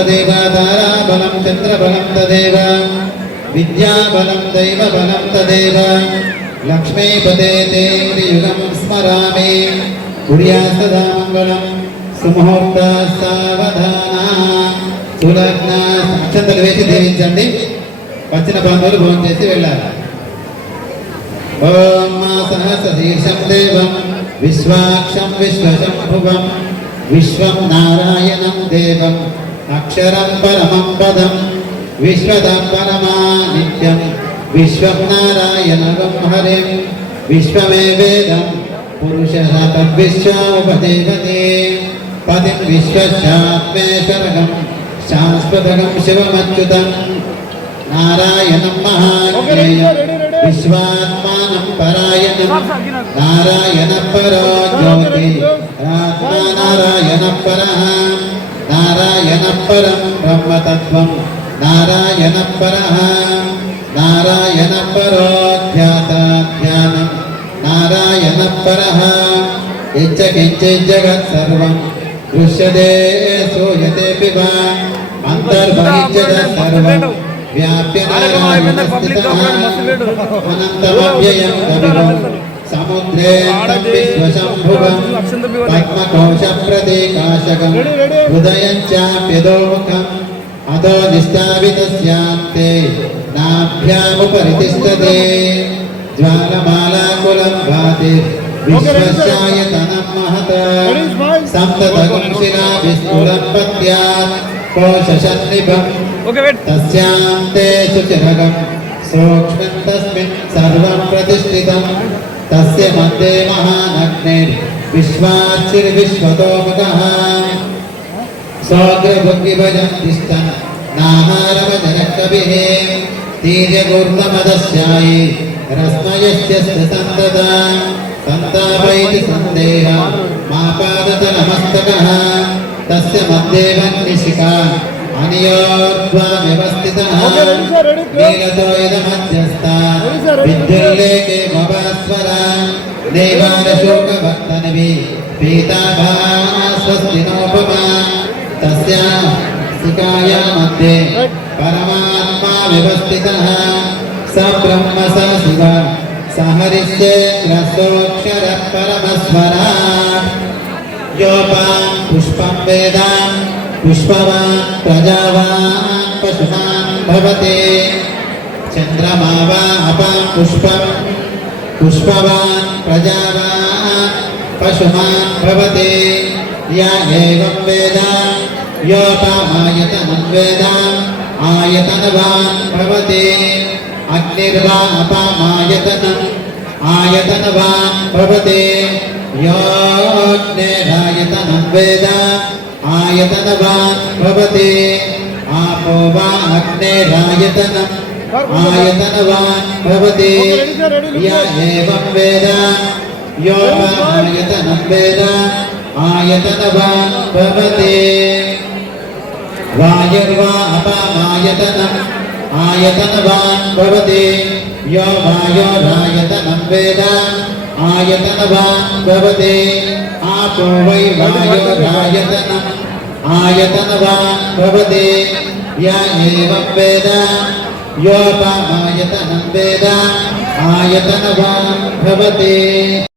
तदेव ताराबलं चन्द्रबलं तदेव विद्याबलं दैवबलं तदेव लक्ष्मीपते ते युगं स्मरामि कुर्यात् सदा मङ्गलं सुमुहूर्ता सावधाना सुलग्ना अक्षंतలు వేసి దీవించండి వచ్చిన బంధువులు భోజనం చేసి వెళ్ళాలి ఓం సహస్రశీర్షం దేవం విశ్వాక్షం విశ్వశంభువం విశ్వం నారాయణం దేవం అక్షరం పరమం పదం విశ్వదం పరమా నిత్యం విశ్వం నారాయణం హరిం విశ్వమేవేదం పురుషः తద్విశ్వముపదేవతే పదిం విశ్వస్యాత్మేశ్వరగం శాశ్వతగం శివమచ్యుతం నారాయణం మహాజ్ఞేయం విశ్వాత్మానం పరాయణం నారాయణ పరో జ్యోతి ఆత్మా నారాయణ పరః నారాయణ పరం బ్రహ్మతత్వం నారాయణ పరః నారాయణ పరో ధ్యానం నారాయణ పరః ఇచ్చకించిత్ జగత్ సర్వం దృశ్యతే సూయతే పిబ అంతర్బహిర్జగత్ సర్వం వ్యాప్య నారాయణస్థితః అనంతమవ్యయం గవివం సముద్రే విశ్వశంభువం పద్మకోశప్రదేకాశకం హృదయం చాప్యదోముఖం అదో నిష్టావితస్యాంతే నాభ్యాముపరి తిష్టతే జ్వాలమాలాకులం భాతి విశ్వస్యాయతనం మహత సంతతం శిలాభిస్ఫురం పత్యాత్ కోశసన్నిభం తస్యాంతే శుచిరగం సూక్ష్మం తస్మిన్ సర్వం ప్రతిష్ఠితం తస్య మధ్యే మహానగ్నిర్ విశ్వాచ్చిర్విశ్వతోముఖః సోగ్రభుగ్గిభజం తిష్టన్ నాహారవజనకవిః తీర్యగూర్ధమదస్యాయి రస్మయస్య సంతదా సంతాపైతి సందేహ మాపాదతలమస్తకః తస్య మధ్యే వన్నిశిఖా అనియోర్ధ్వా వ్యవస్థితః నీలతో ఇదమధ్యస్థా విద్యుల్లేకే మభస్వర నైవారశోకవర్తనవి పీతాభా స్వస్తినోపమా తస్యా శిఖాయా మధ్యే పరమాత్మా వ్యవస్థితః స బ్రహ్మ స శివ సహరిశ్చేంద్రసోక్షర పరమస్వరాట్ యోపాన్ పుష్పం వేద పుష్పవాన్ ప్రజావాన్ పశుమాన్ భవతే చంద్రమా వా అపాన్ పుష్పం పుష్పవాన్ ప్రజావాన్ పశుమాన్ భవతే యా ఏవం వేద యోపామాయతనం వేద ఆయతనవాన్ భవతే అగ్నిర్వా అపామాయతనం ఆయతనవాన్ భవతే योऽग्निरायतनं वेद आयतनवान् भवति आपो वा अग्निरायतनम् आयतनवान् भवति य एवं वेद यो वा आयतनं वेद आयतनवान् भवति वायुर्वा अपामायतनम् आयतनवान् भवति यो वायोरायतनं वेद आयतनवान् भवति आपो वै वायुरायतनम् आयतनवान् भवति य एवं वेद योपामायतनं वेद आयतनवान् भवति।